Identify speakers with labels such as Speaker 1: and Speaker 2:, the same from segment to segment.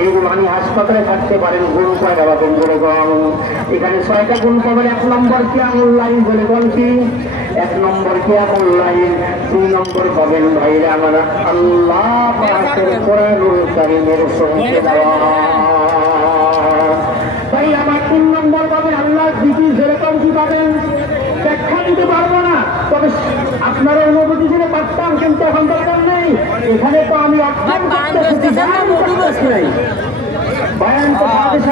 Speaker 1: আপনি হাসপাতালে থাকতে পারেন গুণ কয়টা পাবেন বলে গণ এখানে ছয়টা গুণ পাবেন, এক নম্বর কেমন লাইন বলে গণ কি এক নম্বর কেমন লাইন? দুই নম্বর পাবেন ভাইরা আমার আল্লাহ পাকের কোরআনুল কারীমের সঙ্গে দেওয়া। তাই আমার তিন নম্বর পাবেন আল্লাহ দিদি যেরকম কি পাবেন। ব্যাখ্যা দিতে পারব না, তবে আপনারা অনুভূতি দিতে পারতাম কিন্তু এখন নেই এখানে তো আমি তো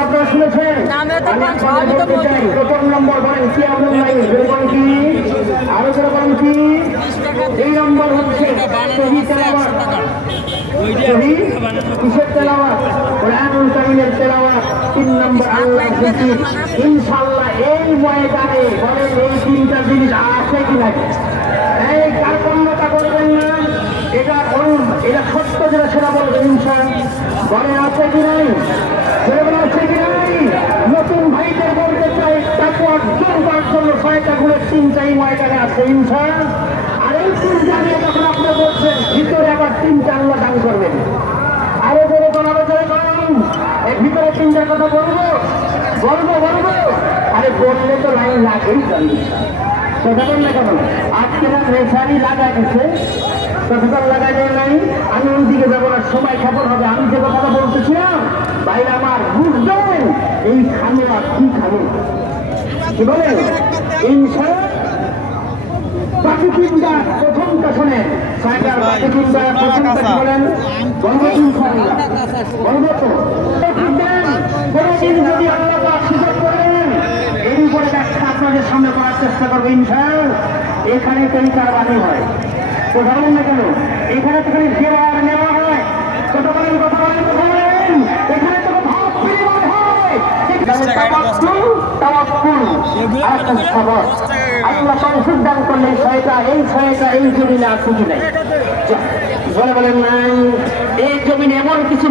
Speaker 1: আপনারা শুনেছেন। প্রথম নম্বর বলেন কি আমল নাই কি? আরও যেরকম কি? এই নম্বর হচ্ছে কিসের তেলাওয়াত? কোরআনুল কারীমের তেলাওয়াত। তিন নম্বর আল্লাহ জিকির ইনশাআল্লাহ এই ময়দানে বলেন এই তিনটা জিনিস আছে কি নাই এই কার্পণ্যতা করবেন না এটা বলুন এটা সত্য যেটা সেটা বলবেন ইনশান বলেন আছে কি নাই? সেরকম আছে কি নাই? নতুন ভাইদের বলতে চাই, তাকে অর্জন করার জন্য ছয়টা গুণের তিনটা এই ময়দানে আছে ইনশান আর এই তিনটা নিয়ে যখন আপনি বলছেন, ভিতরে আবার তিনটা আল্লাহ দান করবেন। আরও যেরকম আরও যেরকম এর ভিতরে তিনটার কথা বলব? বলব বলব? আরে বললে তো লাইন লাগেই চলবে সচেতন না কেন? আজকে না নেশারি লাগা গেছে। সচেতন লাগা যায় নাই। আমি ওই দিকে যাব না সময় খবর হবে। আমি যে কথাটা বলতেছিলাম বাইরে আমার বুঝবেন এই খামে আর কি খামে? কি বলেন, বলব তো থাকবেন যদি সামনে করার চেষ্টা এখানে তরিকার বাণী হয়। ধরেন না কেন এখানে তো খালি দেওয়ার নেওয়া হয়। কত কথা বলেন কথা বলেন। এখানে তো ভাব বিনিময় হয়। তাওয়াক্কুল, তাওয়াক্কুল, আরেকটা সবর। আল্লাহ তৌফিক দান করলে ছয়টা এই ছয়টা এই জমি না কি নাই। বলে বলেন নাই এই জমিনে এমন কিছু